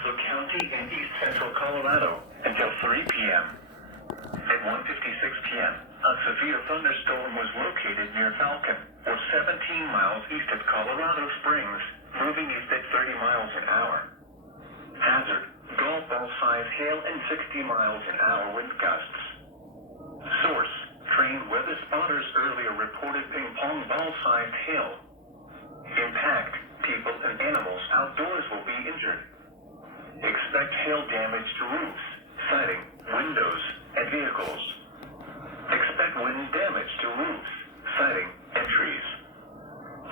Washoe County in east central Colorado until 3 p.m. At 1:56 p.m., a severe thunderstorm was located near Falcon, or 17 miles east of Colorado Springs, moving east at 30 miles an hour. Hazard, golf ball-sized hail and 60 miles an hour wind gusts. Source, trained weather spotters earlier reported ping-pong ball-sized hail. Impact, people and animals outdoors will be injured. Expect hail damage to roofs, siding, windows, and vehicles. Expect wind damage to roofs, siding, and trees.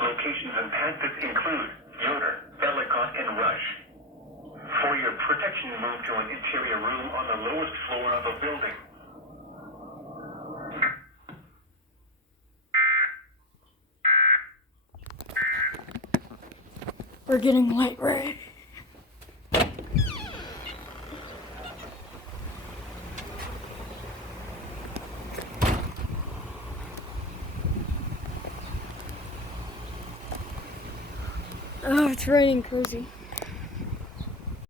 Locations impacted include Yoder, Ellicott, and Rush. For your protection, move to an interior room on the lowest floor of a building. We're getting light ready. Oh, it's raining crazy.